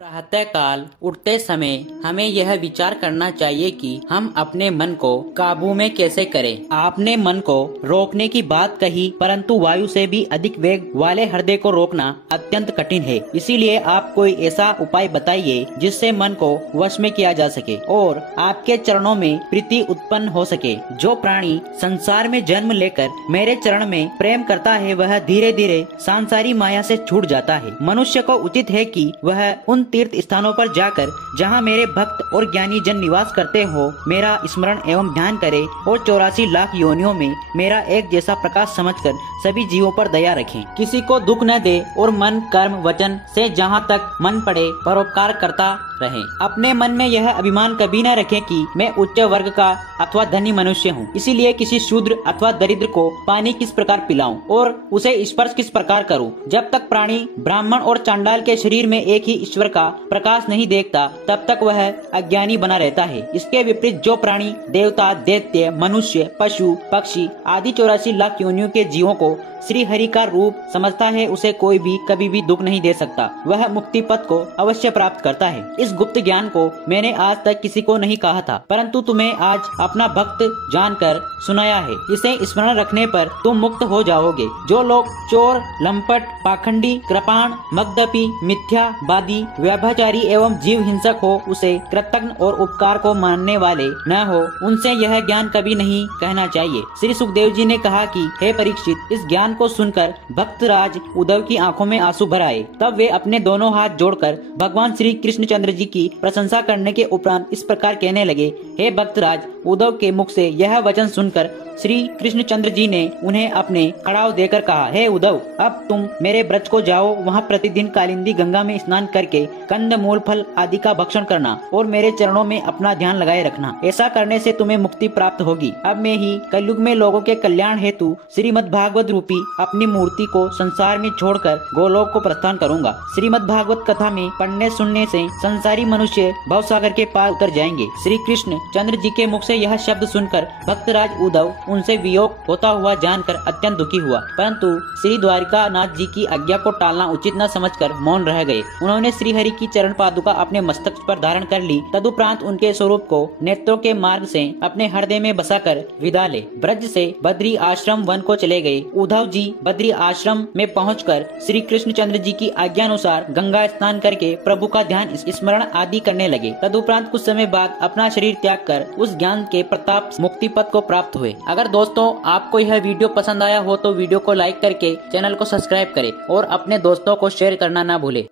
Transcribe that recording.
प्रातःकाल उठते समय हमें यह विचार करना चाहिए कि हम अपने मन को काबू में कैसे करें। आपने मन को रोकने की बात कही, परंतु वायु से भी अधिक वेग वाले हृदय को रोकना अत्यंत कठिन है। इसीलिए आप कोई ऐसा उपाय बताइए जिससे मन को वश में किया जा सके और आपके चरणों में प्रीति उत्पन्न हो सके। जो प्राणी संसार में जन्म लेकर मेरे चरण में प्रेम करता है, वह धीरे धीरे सांसारी माया से छूट जाता है। मनुष्य को उचित है कि वह उन तीर्थ स्थानों पर जाकर जहां मेरे भक्त और ज्ञानी जन निवास करते हो, मेरा स्मरण एवं ध्यान करे और 84 लाख योनियों में मेरा एक जैसा प्रकाश समझकर सभी जीवों पर दया रखें। किसी को दुख न दे और मन कर्म वचन से जहां तक मन पड़े परोपकार करता रहे। अपने मन में यह अभिमान कभी न रखें कि मैं उच्च वर्ग का अथवा धनी मनुष्य हूँ, इसीलिए किसी शूद्र अथवा दरिद्र को पानी किस प्रकार पिलाऊं और उसे स्पर्श किस प्रकार करूं। जब तक प्राणी ब्राह्मण और चांडाल के शरीर में एक ही ईश्वर का प्रकाश नहीं देखता, तब तक वह अज्ञानी बना रहता है। इसके विपरीत जो प्राणी देवता, दैत्य, मनुष्य, पशु, पक्षी आदि 84 लाख योनियों के जीवों को श्री हरि का रूप समझता है, उसे कोई भी कभी भी दुख नहीं दे सकता। वह मुक्ति पथ को अवश्य प्राप्त करता है। इस गुप्त ज्ञान को मैंने आज तक किसी को नहीं कहा था, परंतु तुम्हें आज अपना भक्त जानकर सुनाया है। इसे स्मरण रखने पर तुम मुक्त हो जाओगे। जो लोग चोर, लंपट, पाखंडी, कृपाण, मद्यपी, मिथ्यावादी, व्यभिचारी एवं जीव हिंसक हो, उसे कृतज्ञ और उपकार को मानने वाले न हो, उनसे यह ज्ञान कभी नहीं कहना चाहिए। श्री सुखदेव जी ने कहा कि हे परीक्षित, इस ज्ञान को सुनकर भक्तराज उद्धव की आंखों में आंसू भर आए। तब वे अपने दोनों हाथ जोड़कर भगवान श्री कृष्णचंद्र जी की प्रशंसा करने के उपरांत इस प्रकार कहने लगे। हे भक्तराज, उद्धव के मुख से यह वचन सुनकर श्री कृष्णचंद्र जी ने उन्हें अपने कड़ाव देकर कहा, हे उद्धव, अब तुम मेरे ब्रज को जाओ। वहाँ प्रतिदिन कालिंदी गंगा में स्नान करके कंद मूल फल आदि का भक्षण करना और मेरे चरणों में अपना ध्यान लगाए रखना। ऐसा करने से तुम्हें मुक्ति प्राप्त होगी। अब मैं ही कलयुग में लोगों के कल्याण हेतु श्रीमद् भागवत रूपी अपनी मूर्ति को संसार में छोड़कर गोलोक को प्रस्थान करूंगा। श्रीमद् भागवत कथा में पढ़ने सुनने से संसारी मनुष्य भवसागर के पार उतर जाएंगे। श्री कृष्ण चंद्र जी के मुख से यह शब्द सुनकर भक्तराज उद्धव उनसे वियोग होता हुआ जानकर अत्यंत दुखी हुआ, परंतु श्री द्वारिकानाथ जी की आज्ञा को टालना उचित न समझकर मौन रह गए। उन्होंने श्री हरि की चरण पादुका अपने मस्तक पर धारण कर ली। तदुपरांत उनके स्वरूप को नेत्रों के मार्ग से अपने हृदय में बसाकर विदा ले ब्रज से बद्री आश्रम वन को चले गए। उद्धव जी बद्री आश्रम में पहुंचकर श्री कृष्णचंद्र जी की आज्ञा अनुसार गंगा स्नान करके प्रभु का ध्यान स्मरण आदि करने लगे। तदुपरांत कुछ समय बाद अपना शरीर त्याग कर उस ज्ञान के प्रताप मुक्ति पथ को प्राप्त हुए। अगर दोस्तों आपको यह वीडियो पसंद आया हो तो वीडियो को लाइक करके चैनल को सब्सक्राइब करें और अपने दोस्तों को शेयर करना ना भूले।